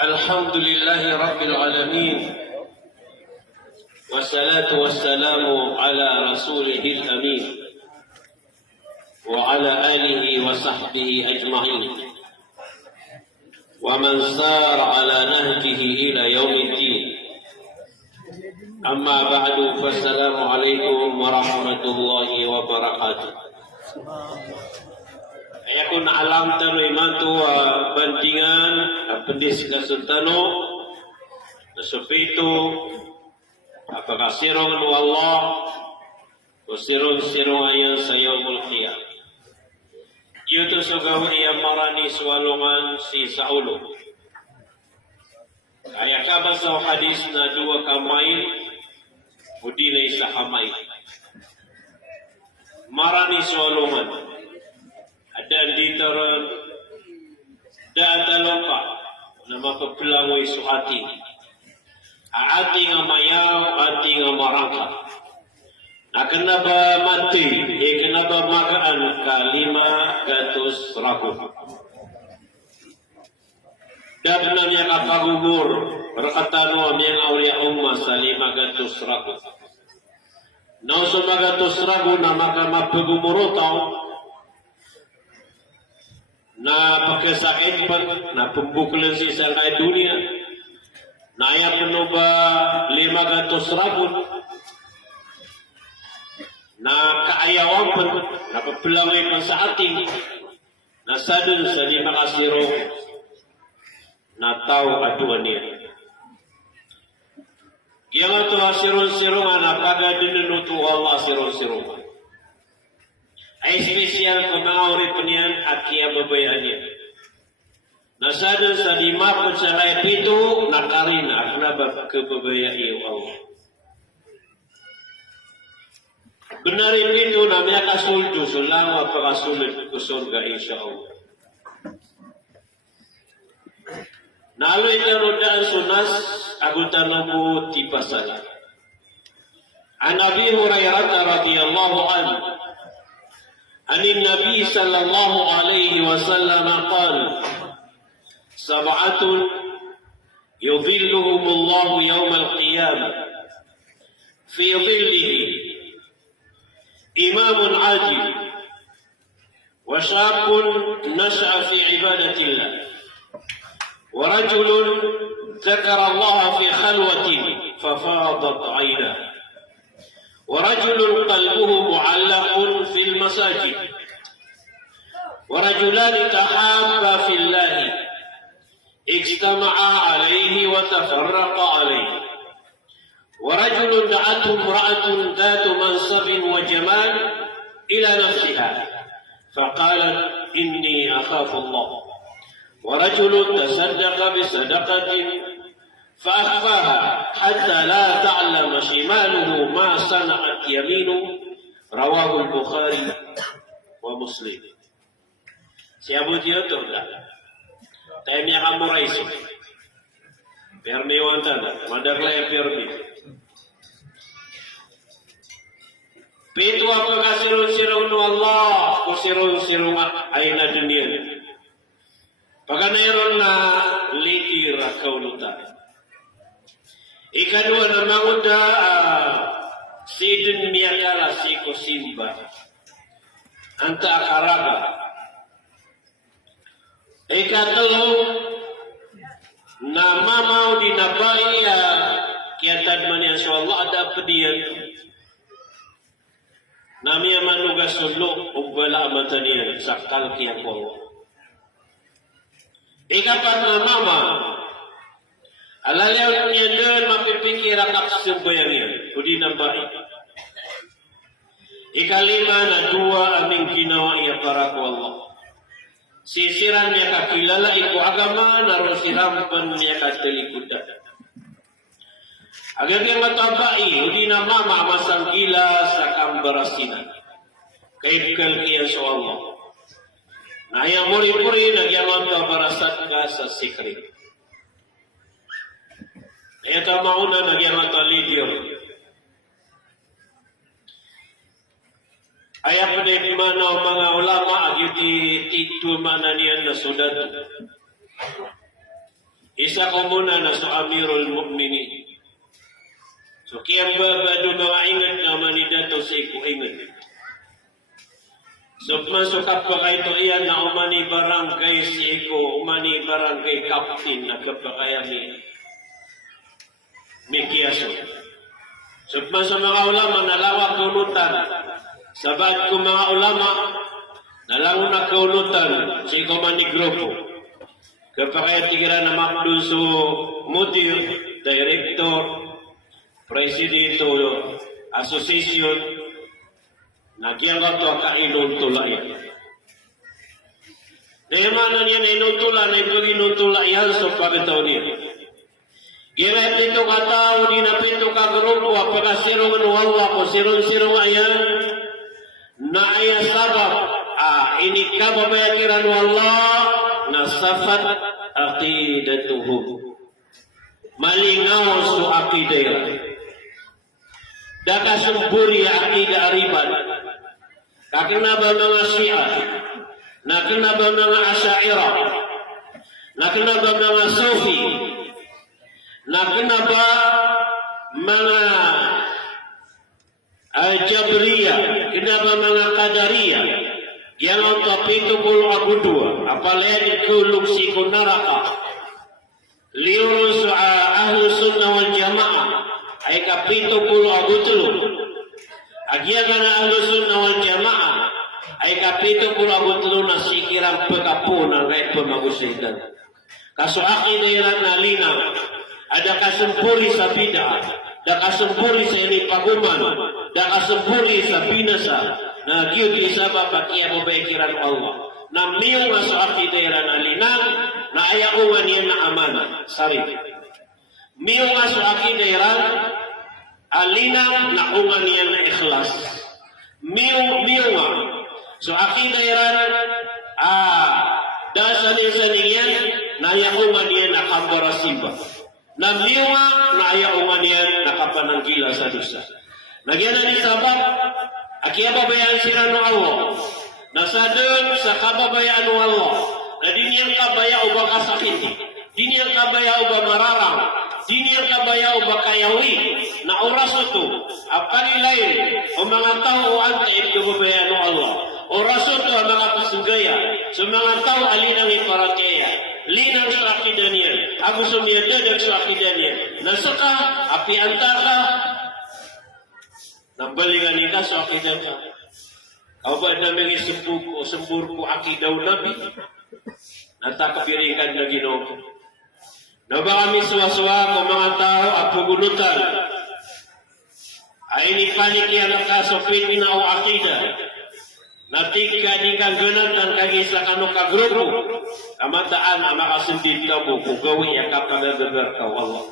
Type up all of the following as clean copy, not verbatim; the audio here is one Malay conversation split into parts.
الحمد لله رب العالمين والصلاة والسلام على رسوله الأمين وعلى آله وصحبه أجمعين ومن سار على نهجه إلى يوم الدين. أما بعد فالسلام عليكم ورحمة الله وبركاته. Ayakun alam tanu imantu bantingan pendis kasutano nasupito apakah sirong nu Allah o sirong ayan sa yaumul qiyam. Yuto sugaw iya marani swalungan si Saulo. Ayakaba sa hadis na dua kamay udinay sa kamay. Marani swalungan. Dan ditaran dan talompa na mapapilangoy sa ating ating amayaw, ating amarangka na kanaba mati kanaba makaan kalima gatos raku dan namanya kapagubur rakatano amyang awliya umma sa 500 raku na sa 500 raku na makamapagumurutaw na pagkasakit pa, na pembukulan sa isang kaya dunia, na ayaw mo ba 500 rabon, na kaayawan pa, na papilangay pa sa ating, na sadun sa 5 na tao aduan niya. Kaya nga ito sirong-sirong na pagadinunuto Allah sirong-sirong. Ay spesial pemangawari penian akia babayan niya. Nasadun sa 5 sa layat itu nakarina kenapa kebabayan iya Allah. Benarin itu namanya kasulju selama pengasulit ke surga insya Allah. Nalu itu rodaan sunas agutan nabu tipa saya. An Abi Hurairah radhiyallahu anhu عن النبي صلى الله عليه وسلم قال 7 يظلهم الله يوم القيامة في ظله إمام عادل وشاب نشأ في عبادة الله ورجل ذكر الله في خلوة ففاضت عيناه ورجل قلبه معلق في المساجد ورجلان تحابا في الله اجتمعا عليه وتفرقا عليه ورجل دعته امرأة ذات منصب وجمال إلى نفسها فقالت إني أخاف الله ورجل تصدق بصدقة فأخفاها حتى لا تعلم شماله ما صنعت يمينه رواه البخاري ومسلم. Siapa dia tu lah? Tanya kamu raisi. Permi wantana, madarlah permi. Pitu apa kasirun-sirun Allah, kusirun-sirun aina dunia. Paganayon na likir kaulutan. Ikadua nama muda sidin miyakala siko simba anta akaraga. Ikatelu nama mau dinabai kiatan mani Allah ada pedian. Namanya manuga suluk ubbala amatanian sakal kian Allah. Ikapat nama Alalaw niya doon mapipikir ang kasembayangnya. Kudi nampai. Ikalima na 2 aming ginawa iya para ko Allah. Sisiran niya kakilala iku agama naro sirampan niya katalikudan. Agar niya matabai, kudi na mama masang gila sa kambarasinan. Kaikal kiya sa Allah. Na iya muri-muri nagyaman ka barasat ka sa sikri. Ito mauna nagyaman ka lidiyo. Kaya pwede mana mga ulama at yung titul mana niyan na sudad. Isa ko muna na sa Amirul Mu'minin. So kaya ba do mga ingat naman ni dato sa iku ingat. So masukap pa kayo ito iyan na umani barangay si iku, umani barangay captain na kapakaya ni Mikiaso. So sa mga ulama nalawak kunutan. Sabat ko mga ulama nalangon na kunutan sa iku man ni grupo. Kapakaya tigira na makdun so mudir, director, presidente, association, nagyang ito ang kainuntula yan. Dahil mana niya na inuntula, na ito inuntula yan sa pagkataon niya. Gira ito katao, di na pito ka grupo, pagkasirong anuwala ko, sirong-sirong ayan, na ay sabab, ini ka babayakiran wala, na safat aqidatuhu. Malingaw su aqidah. Daka sumburi aqidah ariban. Nakina ba mga Syiah? Nakina ba mga Asy'ariyah? Nakina ba mga Sufi? Nakina ba mga Jabriyah? Kina ba mga Qadariyah? Yang ang tapito puluh abudua, apalagi kuluk si kunaraka. Liurus ahlu sunnah wal jamaah, ay kapito puluh abutulu. Agiagan ahlu sunnah wal jamaah, ay kapito puluh abutulu na sikirang pagkapunan kahit pamagusitan. Kaso akidahiran na linaw, ada kasumpuri sa bid'ah, ada kasumpuri sa inipaguman, ada kasumpuri sa binasa, na gyud isaba pakiya mo bayikiran Allah na miyong aso akidahiran na linang na ayaungan niya na amana sari miyong aso akidahiran alinang na ungan niya na ikhlas miyong so akidahiran dasan niya na ayaungan niya na kambarasiba na miyong na ayaungan niya na kapananggila sa dosa nagyan na ni sabab Akia babayaan sila ng Allah. Nasa doon sa kababayaan ng Allah. Na di niyang kabaya o ba kasakit. Di niyang kabaya o ba mararang. Di niyang kabaya o ba kayawi. Na oras ito. Apanilayin o mga tao o antaib kababayaan ng Allah. Oras ito ang mga pasunggaya. So mga tao alinang iparakaya. Linang sa akidan niya. Ako sumiyada sa akidan niya. Nasaka, api antaka, Nambalingan ika sa akidah ka. Kau ba namin sembur ko akidaw nabi? Natakapiringan na Ginoo. Na ba kami suwa-suwa ko mga tao at pugunutan? Ay ni panik yan ang kasopin na o akidah. Natika di kang ganatan kagisa kano ka grupo. Kamataan ang makasundin ka mo kung gawin ya kapagagagar ka Allah.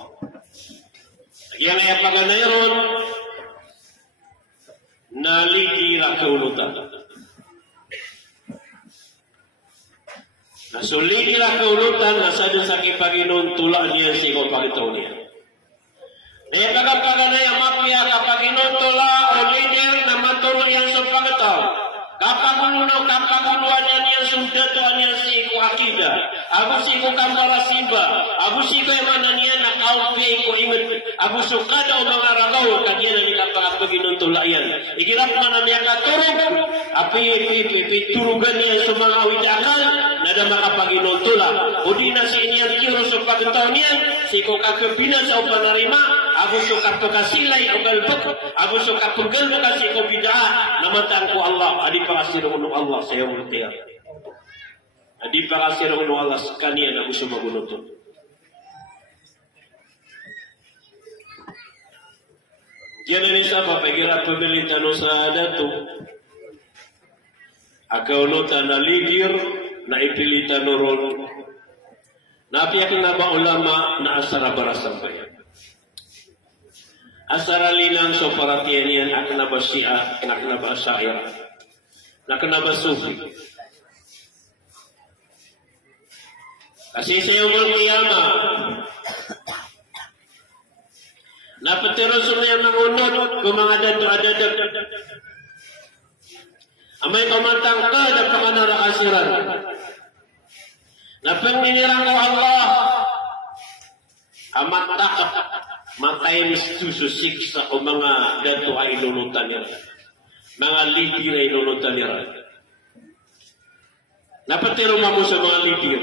Yang ay paganayron, nalikira kaulutan. Nasulikira kaulutan, nasa doon sa Panginoon tula niya si ko pagitaw niya. Kaya kagapaganay ang mapya Panginoon tula o leader na maturo yan sa pagitaw. Kapaguluan niya sundatu niya si ko akida. Ako si ko kambarasiba. Ako si ko mana niya na kaupay ko imit. Ako sukada o mga ragaw kanya na nila Panginoon tula yan. Ikirap man niya katurog. Api turugan niya sa mga awidakal na da makapaginoon tula. O di na si iniyang kiro sa pagkataon niya. Si ko kakapina sa upanarima. Ako sukat to kasilay o galbak. Ako sukat to galbak kasi ko bidaan. Namatang ko Allah. Adi pa kasi ng Allah sa iyong lutiya. Adi pa kasi ng Allah sa kaniya na gusto magunuto. Diyan na nisa papagirap pamilitan sa dato. Akaunutan na ligir na ipilitan noron. Napiyak na ba ulama na asara barasang bayan? Asara linang so paratiyan yan akna ba Syiah, akna ba Asy'ariyah, akna ba Sufi. Kasi sa iyong kiyama, napatiros mo yung mga unod kung mga dato-adadag. Amay pamantang ka na panganarakasaran. Napanginirang ko Allah. Amat takap. Matay misusik sa o mga dato ay lulutan nila. Mga lidir ay lulutan nila. Napatiruma mo sa mga lidir.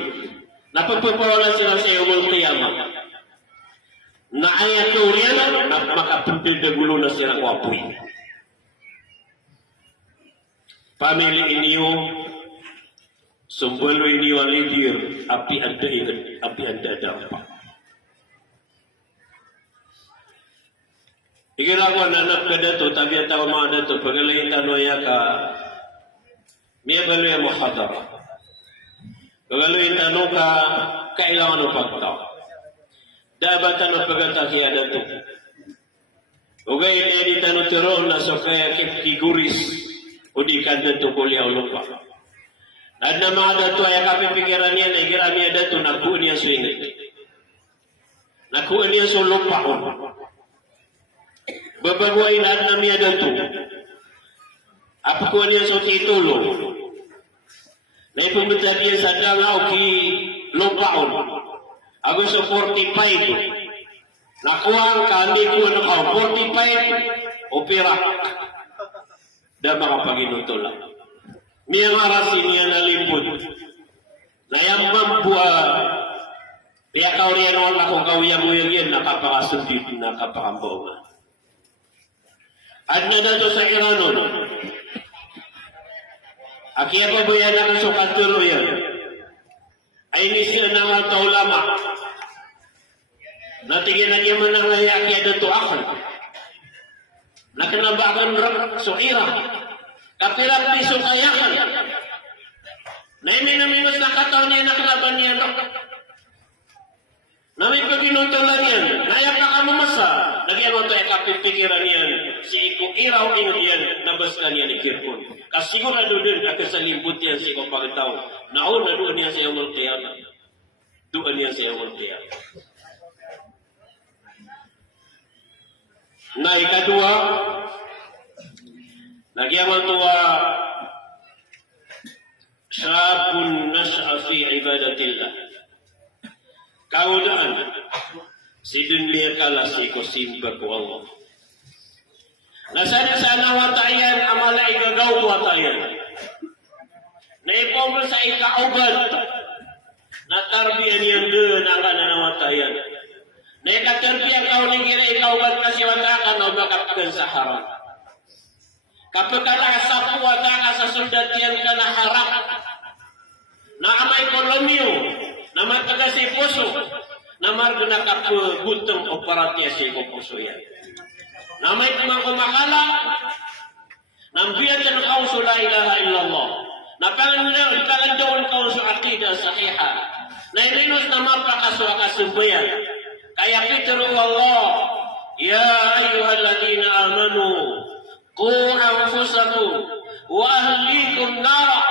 Napagpapawalan sila sa iyong kiyama. Na ayat ko riyan, makapuntil na gulo na sila kwapoy. Pamili iniyo, sumbalo iniyo ang lidir, api anda dampak. Ikirawan anak ka dato, tabi at tawang mga dato, pagalayin tanwaya ka, may baloy mo hadar. Pagalayin tanong ka, kailangan mo pagtaw. Dabatan mo pagkataki dato. Ugay ini tanong turon na so kaya kiguris, o di ka dato kuliaw lupa. At na mga dato ay kapipikiran niya, nagiran niya dato, nakuha niya so init. Nakuha niya so lupa ko. Babaguay lahat na miya dato. Apakuha niya so titulo. Naipumita niya sa dangaw ki lupaon. Ako so 45. Nakuha ang kami ko na ka 45 opera. Da makapaginuto lang. Miya nga rasin niya nalimpod. Nayambang buwa. Kaya kauriyan wala kung kawiyang mo yan nakapakasundit nakapakambaw. At na dato sa Iranon, akiya pa ba yan ang sukaturo yan? Ay nisya na nga tao lama. Natigyan na niya man ang akiya dato akan. Nakanabakan rak so ira. Kapilang piso kayakan. Naiminaminos na kataw niya nakalaban niya rak. Nami paginutulan yan. Nayak na kamamasa. Nagyan mo ito ay kapipikiran yan. Si Iko iraw inod yan. Nabas ka niya ni Kirkon. Kasigurado din akan sa limput yan si Iko pagkataw. Nauna doon niya sa iyong multiyan. Doon niya sa iyong multiyan. Na ikadua. Nagyan mo ito syabun nas'a fi ibadatillah. Kaudaan, si dunia kalas iko simba ko Allah. Nasana sana watayan, amala igagaw watayan. Naipong sa ikauban, natarbiyan yung doon ang kananawatayan. Naikatarbiyan kau ng gira ikauban kasi watakan o makapkan sa harap. Kapag kalasapu wataka sa sundatian ka na harap, na amay kolomyo, naman taga si puso, naman na kapagutong operatya si puso yan. Namay kumang kumakala, nambiyan sa nakauso la ilaha illallah, napangan doon kauso akidah sahiha, na ilinos na mapakaso akasubayan. Kaya pitero Allah, ya ayyuhalladina amanu, qu anfusakum, wa ahlikum nara,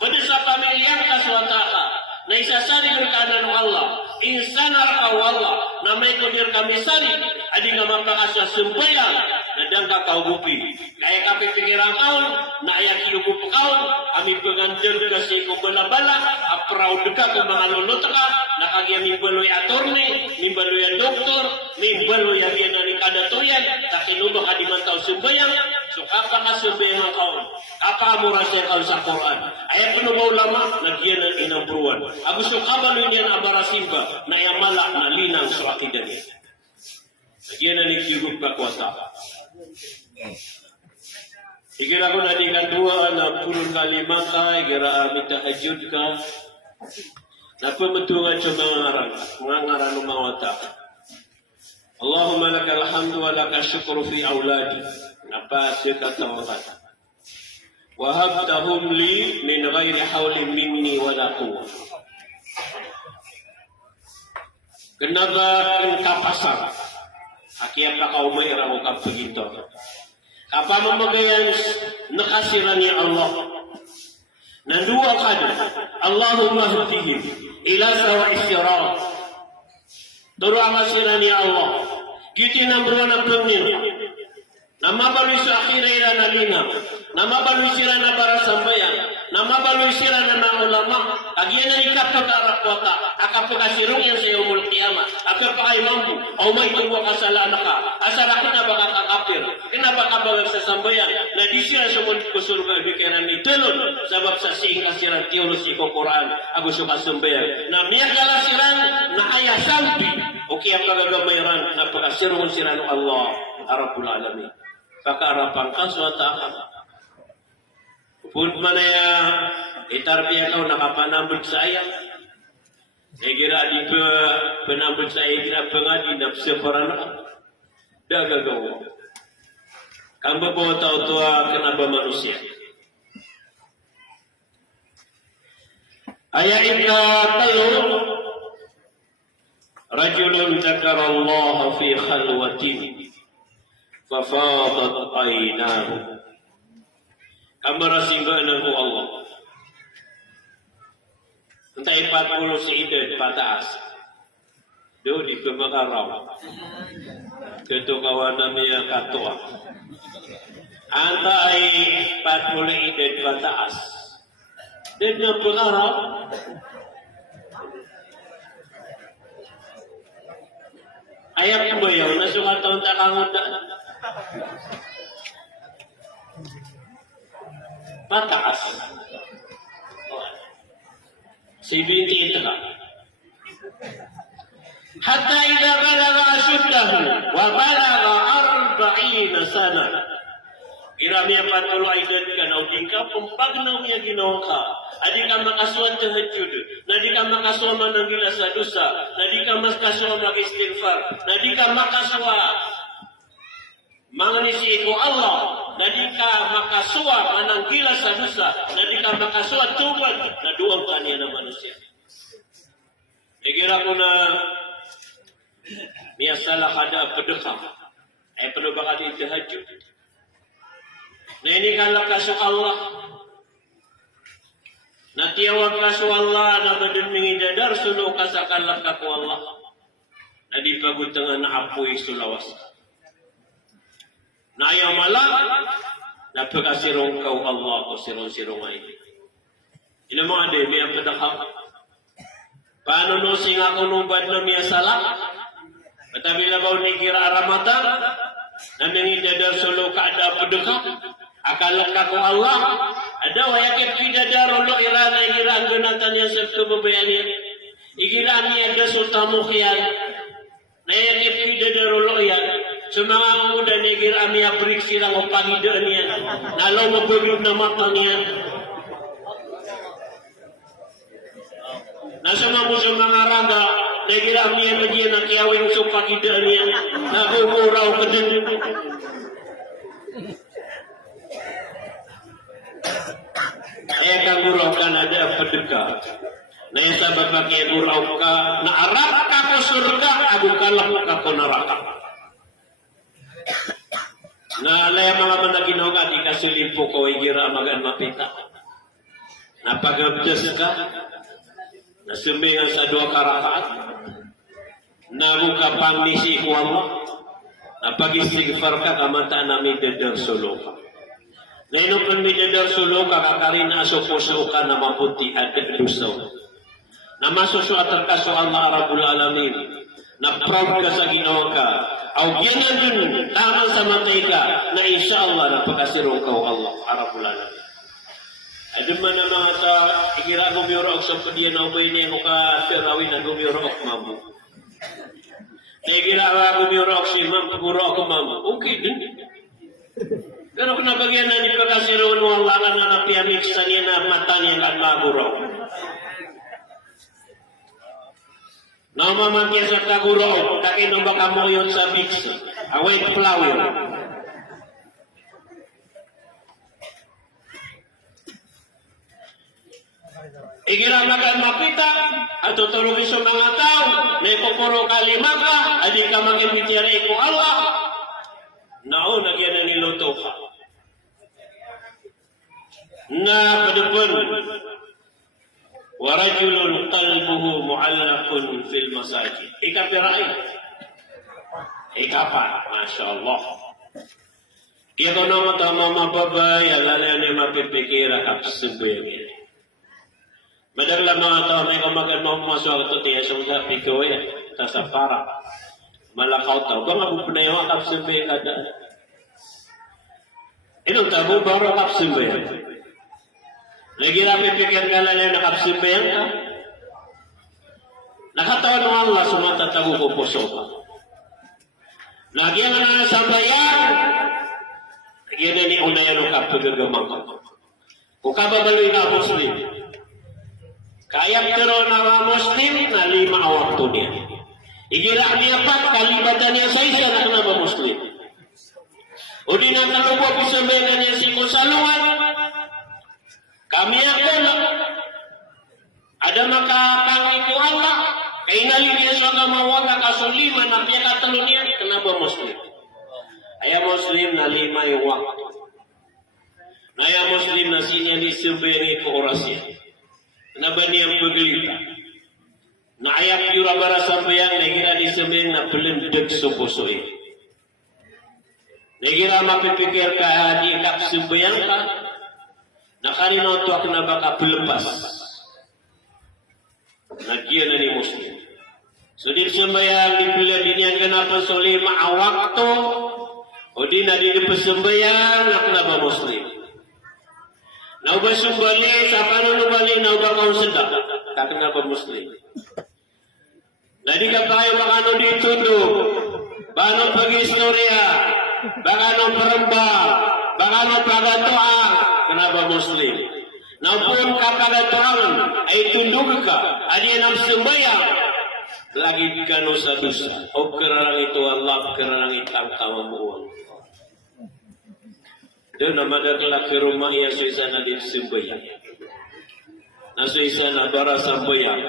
pada sa pamilyang kaswataka, na isasaring ka na ng Allah, insanar ka Allah, na may kudir kami sari, adi nga mapakasya sumbayan, na dangka kaugupi. Kaya kapipingirang kaon, na ayak iugup kaon, amin pagandil kasi kung balabala, aproud ka kung mga lulot ka, nakagya mimbaloy atorne, mimbaloy ang doktor, mimbaloy ang yan na ni kadatoyan, takinuba ka di man tao sumbayan, so kapaka sumbayan ang kaon, kapamura siya kaon sa Quran. Ayat penubaw lama, nagyan ang inang buruan. Agus yung kabalo niyan abarasimba, na yamala na linang sa akidah niya. Nagyan na nikigog ka kuwata. Ikira ko na di kadua na purun kalimata, ikira amit tahajud ka, na pematungan sa mga ngaran ng mga wata. Allahumma lakal hamdu wa lakal syukru fi awladi, napasya ka tawakat. Wahabtahum li min ghairi hawli minni wa la quwwah. Kenapa kapasan? Akia pa kaumaira o kapagito. Kapa mamagayan nakasiran ni Allah. Nandua kada. Allahumma hdihim ila sawa'i sirat. Turu amasiran ni Allah. Giti nambruan ang pangnin. Nama balu sa akhira ila nalina. Nama balu sila na para sambayan. Nama balu sila na mga ulama. Agiyan na ikapag arakwata. Akapagkasirong yan sa umul kiyama. Akapag mambu. O may tuwa kasalanan ka. Asara na baka kakapir. Kinabakabagag sa sambayan. Na di sila sumunod ko surga bikiran ni tulod. Sabab sa sing kasiran tiyulos iko Quran. Agus ka sambayan. Na miyagala silang na kaya sampi. O kaya pagagamayran na pagkasirong sila ng Allah. Arabul Alamin. Pagkaarapan ka suwata ka. Kung manaya itarbiya ka nakapanambot sa ayam. Kira di penambot sa ayam na pangadi na separana. Dagagawa. Kang babawa tao-tua kenapa manusia. Ayat ina talur. Rajulun zakarallaha fi khalwatin. Fafadat aynahu. Kamara singganan ko Allah. Entah 40 seidad pataas. Do di kemakaraw. Ketukawan namanya katua. Antay 40 seidad pataas. Dan yang pengaraw. Ayat bayaw na sukat taon takangudan. Pataas. Sibinti ito ka. Hatta idha balaga asyuddahu wa balaga 40 sana. Irami ang patulo ay doon ka na uding ka, pumpagnaw niya ginawa ka. Adi ka makaswan tahajud, na di ka makaswa ng gila sa dusa, na di ka makaswa mag-istighfar, na di ka makaswa manganisi ko Allah, na di ka makaswa mananggila sa dusa, na di ka makaswa tubad, na duwang kanya ng manusia. Ikira ko na miyasalah kada pedekam, ay penubakan di tahajud. Na ini kalau kasuk Allah, na tiyawag kasuk Allah na maduming dadar suno kasakalak kaku Allah, na di pagutangan na apoy sulawas. Na ayaw malak, na pagkasirong kau Allah o sirong-sirong ay. Ina mo ade, miya padakak. Paano no singa ko nubad na miya salak? Matabi labaw ni kira Ramadan, na mingidadar sulo kaada padakak. Akalak ko Allah, ada wayakit pidadar ulo irana irang ganatan yang sabtu babayani. Ikira ni ada sultamu khiyal. Nayakit pidadar ulo yan. Semanga muda ni kira mi abrik silang opangida niya. Nalo mabugog na mata niya. Nasa mo sa mga raga, na kira mi magiya na kiyawing supakida niya. Nagumuraw ka din. Kang gurau kan ada pedeka. Na isa babake gurau ka na arap ka ko surga agukanlah ka ko neraka. Na laya mga managinaw ka di kasulimpo ko igira magan mapita. Napagabdas ka. Nasumingan sa 2 rakaat. Nabuka pangmisi ko Allah. Napag-istighfar ka kamanta namin dedar solo ka. Ngayon kung midadar sulo kakakarin na asupuso ka na mabuti at lusaw. Na masuso at kaso Allah Arabul Alamin. Na proud ka sa ginawa ka. Aw ganyan din tamang sa matay ka na insyaAllah na pagkasirong ka Allah Arabul Alamin. Adun man na mga ta ikira gumiyoro ak sa padiyan na ubay niya ka terawin na gumiyoro ak mamu. Ikira gumiyoro ak si imam paguro ako mamu. Okay din. Pero kung nabagyan na ni pagkasiroon mo ang langan na napiamik sa niya na mata niya at maguraw. Namamangkin sa kaguraw, kakinong baka mo yun sa mix. Away flower. Igiramagan mapita at tutulungin sa mga tao na ipupuro kalima ka, adi ka mag-imbitira ko Allah. Nao, nagyan na niluto ka. Na padupun. Warajulun qalbuhu mu'allakun fil masajid. Ikapirai. Ikapa. Masya Allah. Ia kono matama mababay, alala ni mapipikira kapsibuyan. Madagla mga tao may kumagal mo pumasok ito tiya siyang sa pikoy ta sa para malakaw tao ba mapupunayaw ang kapsibuyan kada inong tabo baro kapsibuyan lagi na pipikir ka lang na kapsibuyan ka nakataon mo Allah sumatatago ko puso ka lagi nga na sambayan lagi na ni unayan ang kapagagamang ka kung kababaloy na Muslim kaya pero na Muslim na 5 waktu niya igira niya pa kalibatan niya sa isa na mga Muslim o di na nalubo po sabihin niya si Kusalungan kami ako ada makapangiku Allah kaya nalinis na mawala kasuliman na pinakatalo niya kenapa Muslim ay Muslim na 5 yung waktu na ay Muslim na sinyali sabihin ko orasya na ba niyang paglita na ayak yura para sambayan na gira di sabihin na pelendag sa puso eh na gira mapipikir ka di kaksambayan ka na kanina tuwak na baka pelepas nagyan na ni Muslim so di sambayan di pila di niyang ganapan so 5 waktu o di na di pasambayan na kenapa Muslim Nauba sumbali, sa paano nubali, nauba kang sedap. Kakena pa Muslim. Nadi ka tayo makano dito do. Bano pag-istorya. Bakano peremba. Bakano pagatoa. Kenapa Muslim? Naupun ka pagatoan. Ay tunduk ka. Adi ang sembayang. Lagi ka no sa dosa. O kerana itu Allah, kerana itang kamamuan. Doon na madagla ke rumah ya suisana di sembahyang. Na suisana bara sembahyang.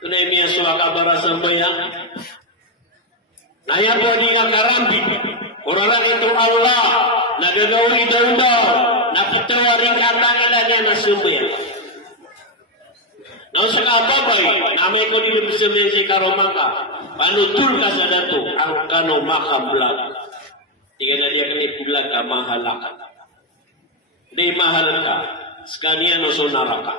Tunai miya suaka bara sembahyang. Naya po di nga karambi. Orang itu Allah. Nagagawi daw-daw. Napitawaring katangalan niya na sembahyang. Nang sa kababay, namay ko di sembahyang si karomaka. Panutul ka sa dato. Ang kano makamblad. Tiga na dia kini bulan ka mahalakan. Di mahal ka. Sekalian no sonaraka.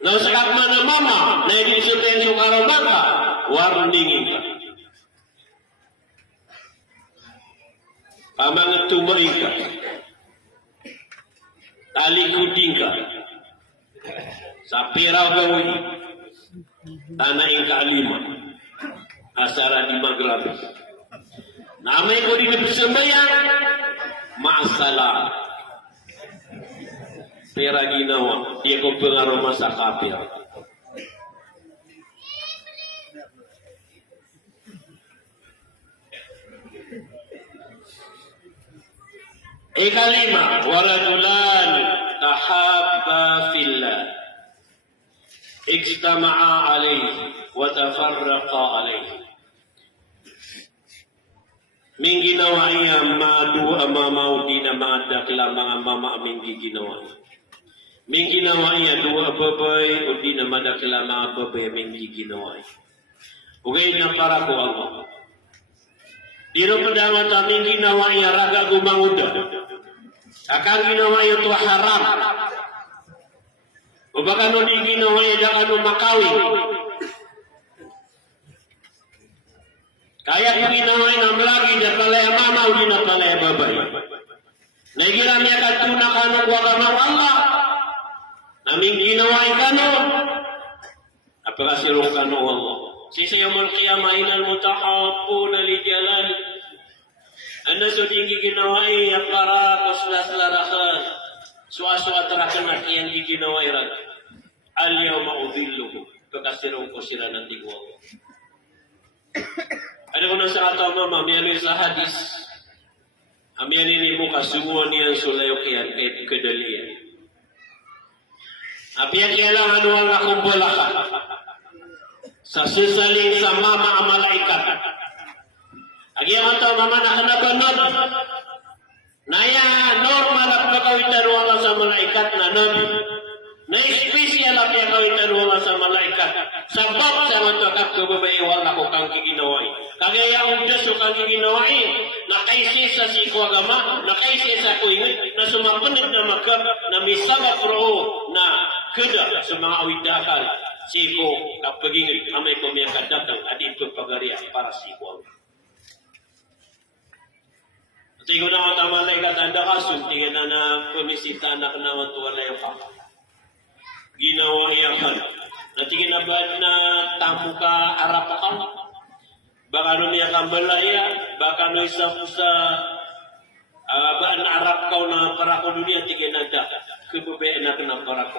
Lalu sekat mana mama. Na hindi sabihin yung karabaka. Warningin ka. Pamangat tumari ka. Tali kuding ka. Sa piraw gawin. Tanaing ka-5. Asara di magrabi. Namay ko din napisambayan. Maasalah. Pera ginawa. Dia ko pengaruh masa kafir. Ikalima. Waladulan tahabba fillah. Ijtama'a alaihi. Watafarraqa alaihi. Ming ginawa iya madu amamaw di na mga dakla mga mama aming ginawa. Ming ginawa iya dua babay o di na madakla mga babay aming ginawa. Ugay na para ko Allah. Di rin padama taming ginawa iya raga gumanguda. Akang ginawa iya to haram. O baka no di ginawa iya dakano makawin. Kaya yung ginaway ng lagi na palaya mama o di na palaya babay. Naigiran niya katuna ka nung wakamaw Allah. Naming ginaway ka nung. Apakasirong ka nung Allah. Sisa yung malkiyama inal mutahapu na lijalan. Ano so tinggi ginaway at para kuslas-larakan. Suwa-suwa tarakan at iyan ginaway ran. Aliyaw maudillo. Pakasirong ko sila ng tigwang. Ada ko na sa ato mama, may sa hadis. Amin ini muka semua ni yang sulayo kian kedalian. Apian ialah anual kumpulakan. Sa susaling sa mama malaikat. Agi ang ato mama na hanabanon. Naya normal at pagkawitan wala sa malaikat na nabi. Na espesyal at pagkawitan wala sa malaikat. Sabab sa matokap babae wala ko kang giginaway. Kagaya udas ko kang giginaway, nakaisi sa si ko agama, nakaisi sa ko ingit, na sumapanit na magkab, na misabak roo na keda sa mga awidakal, si ko kapagingit, amay ko miya kadapang adito pagariya para si ko. Tigo na ang tama na ikatanda ka, suntingin na na kumisita na kanaman tuwalay ka. Ginawa niya ka. Natingin na ba na tamu ka arap ka? Baka nun niya kang balaya, baka nun isa po sa ba na arap ka na para ko dunia, tingin na da. Kububayan na ka ng para ko.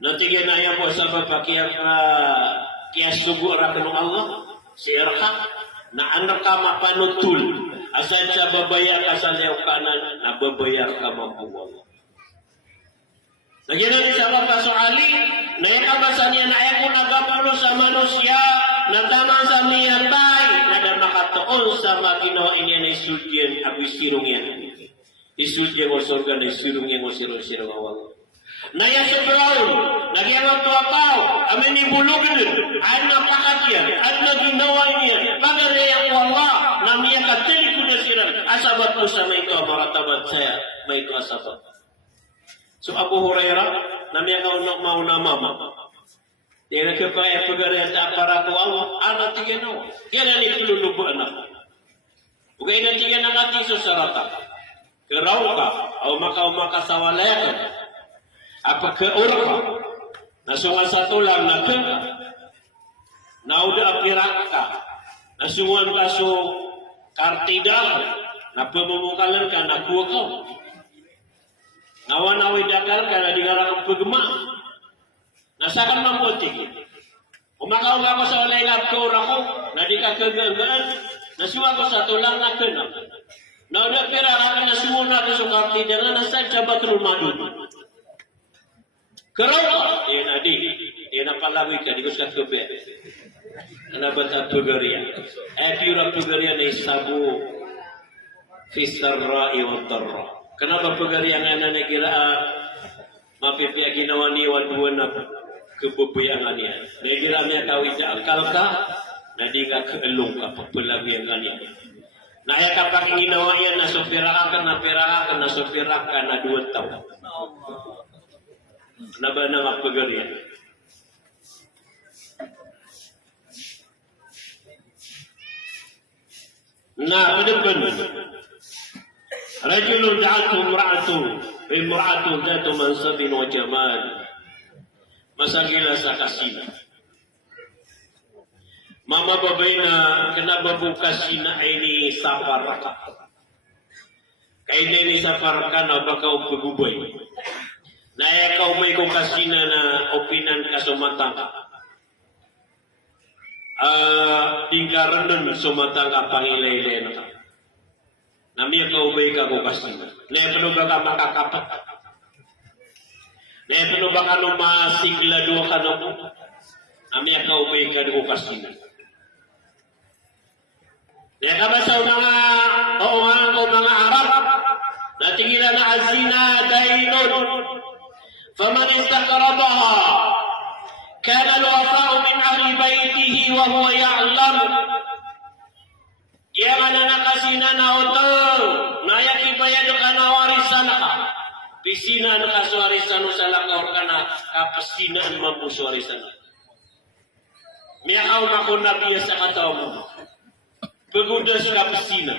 Natingin na yan po sa papakiyang kaya sugo arap ng Allah, si Erka, na anak ka mapanutul. Asal sa babayar ka sa liyaw kanan, nababayar ka mabuwal. Nagyan na sa mga kasuali, na ikabasa niya na ako nagapano sa manusia, na tanang sa miyatay, na nakatoon sa mga ginawa niya na isudyan, ako isirong yan. Isudyan mo surga na isirong yan mo sirong awal. Naya sa Brown, nagyan ang tuwapaw, amin ibulugin, at napakatyan, at naginawa niya, pagalayan ko Allah, na miya katilig ko na sila, asabat mo sa may ito, maratabat saya, may ito asabat. So Abu Hurairah, na miya kaunak mauna mama, tira ka pa ay pagalayan ta para ko Allah, anak tigyan ako, kaya na nilulubo anak. Ugay na tigyan ang atiso sa rata, karaw ka, o makasawalaya ka, apa ke orang nasungan satu lang na ke nauda apiraka nasungan kaso kartida na pemumukalan ka na kuwa ka nawan-nawi dakar ka na digarang pagma nasakan mamuti umakaw ka ko sa walay lab ko rako na di ka kagagaan nasungan ko satu lang na ke na nauda apiraka nasungan ka so kartida na nasa jabatul madud Kerana dia nadi, dia nak palagi kan dia suka kebe. Ana bata tugaria. Pura tugaria ni sabu fisarra wa darra. Kenapa tugaria ngana ni kira mapipia ginawa ni waduan na kebebuyangan ni. Ni kira ni tahu ija alkalka, nadi ka keelung ka pelabiangan ni. Na ya kapag ginawa yan na sopirakan na sopirakan na 2 tahun. Naba na mapagarian. Na pedepan. Rajulun da'atu imra'atu dhatu mansabin wa jamal. Masakila sa kasina. Mama babay na kenapa buka kasina ini safar ka. Kaya ini safar ka na baka upagubay. Na ikaw may kong kasina na opinan ka sumatang tingkaran nun sumatang ka pangilaylay na ka. Nami ikaw may ka kong kasina. Na ito ba ka makakapat? Na ito ba ka nung masiglado ka na mo? Nami ikaw may ka kong kasina. Na kabasaw mga Arab na tingilan na azina dainun. فمن استقرضها كان الوفاء من أهل بيته وهو يعلم yang nakasina na utang na yakipayad ka na warisan ka pisina na kaswarisan sa lakaw ka na kapasina ang mambuswarisan miyakaw makunabiya sa kataw mo pagudas ka pisina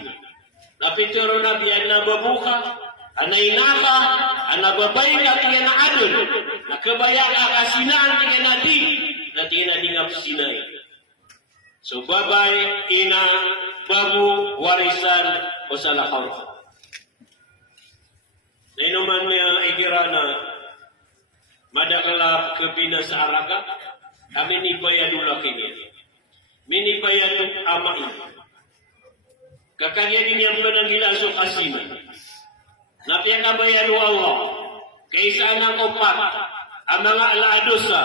napituro na biyan na babuka anay naka, anababay ka tingin na adon, nakabaya ka kasinaan tingin na di, na tingin na di nga sinay. So babay, ina, babu, warisan, o salakaw. Na inuman niya ikira na madakala kabina sa araga, kami ni bayadula kini. Mini bayadung amai. Kakanya niya mo nang gilasok asinan. Napiyakabayan mo Allah, kaysa ng upat, ang mga alaadosa,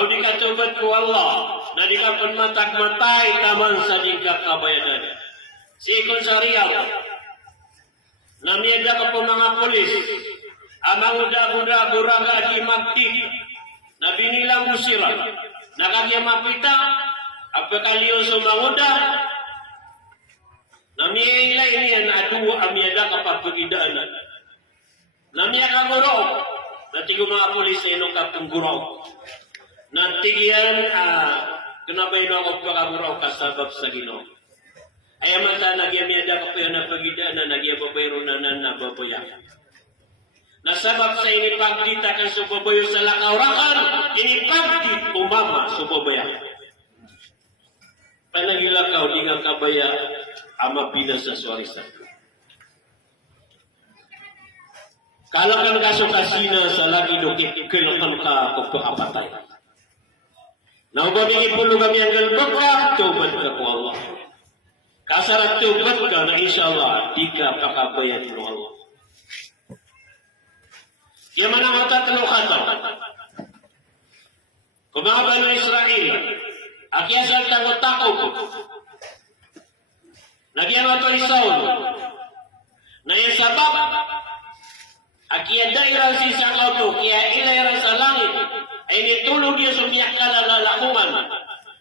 au di katubat ko Allah, na di ka panmatag-matay taman sa di kakabayanan. Sikon sa Riyadh, namiyada ka po mga polis, ang mga uda-uda buraga di magtig, na binilang musiran, nakakimapita, apakaliyo sumanguda, namiyay niyan adu amiyada kapapagidaan. Namiya kaguro, natigo mga pulis na inong kapungguro. Natigyan, kanabay na ako pagkaguro kasabab sa Ginoo. Ay mata nagyamiyada ka pa na pagidaan na nagyababayro na nababayan. Nasabab sa inipagdita kang subabayo sa lakaurakan, inipagdit umama subabayan. Panagilakaw di nga kabaya ama pinas sa suwarisan. Kalakan ka sukasina sa lagi dukit kailangan ka pagpapatay. Naubabingin po kami ang galbag ka, tubad ka po Allah. Kasarat tubad ka na insyaAllah, di ka pakabayan mo Allah. Yaman ang tatlong kataw. Kumaban ng Israel, akiasal tangot-takaw po. Nagyan ito ni Saul, na yung sabab, akiada iran si sakaw to, kaya ilan sa langit, ay nitulog niya sa miyak ka na lalakuman,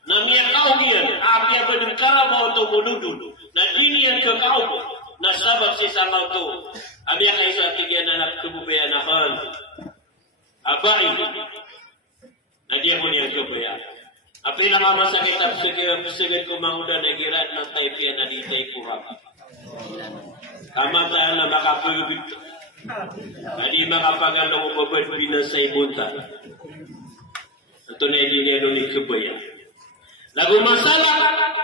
na miyakaw niyan, apya ba ng karabaw ito munudun, na diniyan kakao po, na sabab si sakaw to, abya kayo sa tigyan na nagtububayan na kan, abay, nagyan mo niyan kabayan. Api na masakit ang sige kumanguda na girat ng taypian na di tayo kurang. Kamatayan na makapagubit. Hindi makapagalong ubabad pinasay bunta. Ito na yung dinero ni Kubaya. Nagumasala,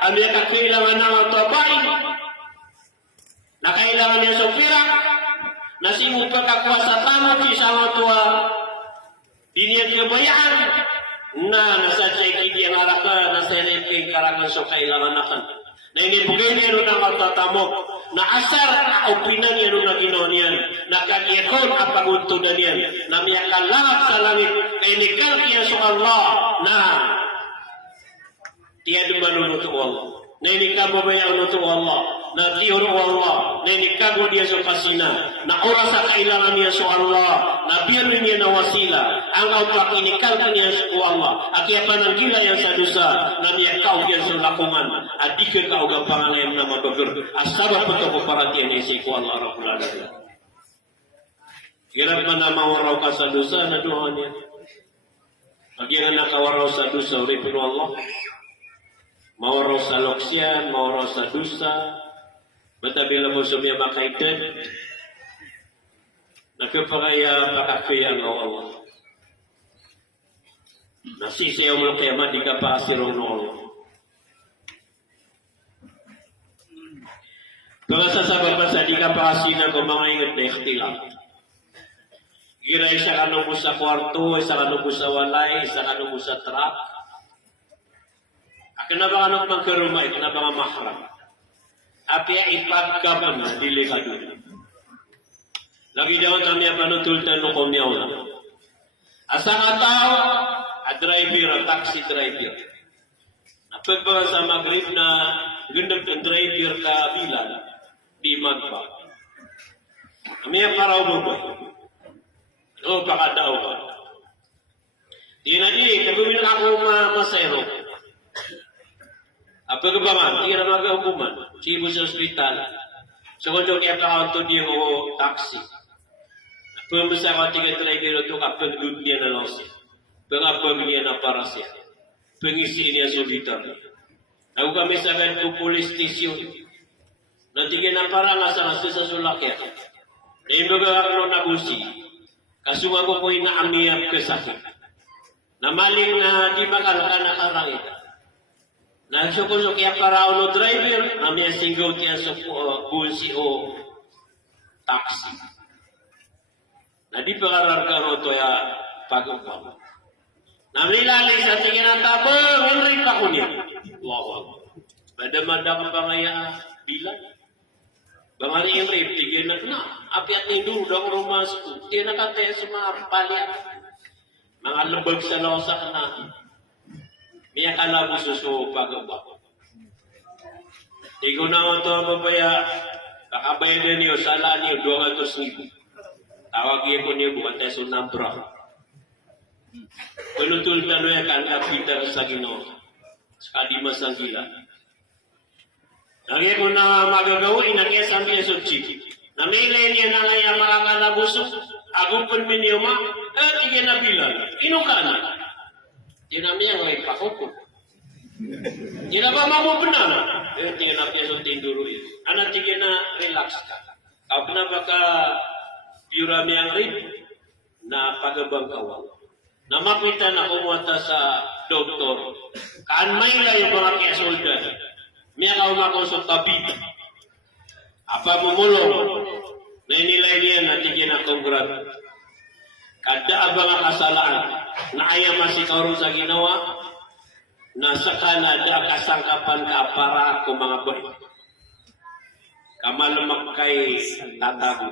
ang mga kakailangan ng tabay, na kailangan niya sa pira, na singupa kakuha sa tamot, isang tua, dinyan kabayaan, na nasa check-in ang alaka, nasa NMK karangan so kailangan nakan. Na inibugay niya ng magtatamok, na asar na opinan niya na ginawa niyan, na kagiyakon ang paguntunan niyan, na miyakalak sa langit, kay nikal niya sa Allah, na tiada manunuto Allah. Na inikab mo ba yung nuto Allah, na tiyuro Allah, na inikab mo niya sa kasina, na oras sa kailangan niya sa Allah, na biyarin niya na wasila, ang aupak inikab niya sa Allah, at kaya pananggila yan sa dusa, na niyakaw yan sa lakungan, at di ka kaugang pangalayam na mabagur, asabap ito ko paratiyan niya sa iko Allah Rabbul Alamin. Hirap man na mawaraw ka sa dusa, na doon niya. Pag yan na nakawaraw sa dusa, uripin Allah, mawaraw sa loksyan, mawaraw sa dusa, matabila mo sumya makaitan, nakapakaya pakakaya ng Allah. Nasisiyaw mo kaya man, di ka paasirong ng Allah. Kung sasabang basa, di ka paasinan kung mga ingat na ikhtilap. Gira isa kanong mo sa kwarto, isa kanong mo sa walay, isa kanong mo sa truck. Kenapa anak mangkerumah, kenapa mahram? Apa ipagkapan na dili ka doon? Lagi daw kami panutultan no kumyaw na. Asa nga tao, a driver, a taxi driver. Napagbawa sa Maghrib na gandang driver ka bilang, di magpa. Kami ang paraw mo ba? O pakadaw ba? Di na di, kagawin na ako masero. Apa kebangan? Ia nama hukuman. Cibu sa hospital. Segundo kaya kaunto dia o taksi. Apa besar tiga driver itu kapag dunia na losi. Pengapa dia na para siya. Pengisi niya solidar. Aku kami saban ko police station. Nanti na para nasa sa sulakya. Imbaga ako na busi. Kasunga ko po ina amiyap kesakit. Namaling na di makalaka na karangit. Nagsukosok kaya para uno driver, namanya singaw niya sa bunsi o taxi. Na di pakararkan o to ya pagkakam. Namilalay sa tingin ang tabang, henry pa ko niya. Wow. Madamada ka pa ngaya bilang. Bangari henry, tigil na. Apiat ni dudang rumah ko. Kaya nakataya sa mga paliat. Mga labag sa losak na. Miya kalabu susu pagaba. Igo na ito ang babaya, kakabayan niyo, sala niyo, 200,000. Tawag ko niyo, bukan tayo sa nambra. Penutul talo ya kan kapita sa Ginoo. sa di masangila. Lagi mo na magagawin na kaya sambil suci. Namilay niya na nga yung mga kalabuso. Ako pun miniyuma. Tigyan na bilang. Inuka na. Tinamiya nga ipakupo. Di na ba mamupunan? Tingnan na peso tinduro yun. Anak tingin na relax ka. Ako na baka purami ang rin na pagabang kawang. Namakita na kumuha sa doktor. Kaan may lang yung mga kesolda. Miya ka umakong sa tabi. Apa mumulong. Na inilay niya na tingin na kongrat. Kada abang kasalaan na ayaw masikaroon sa ginawa. Nasa Canada, kasangkapan ka para ako mga boy. Kamalamak kay tatago.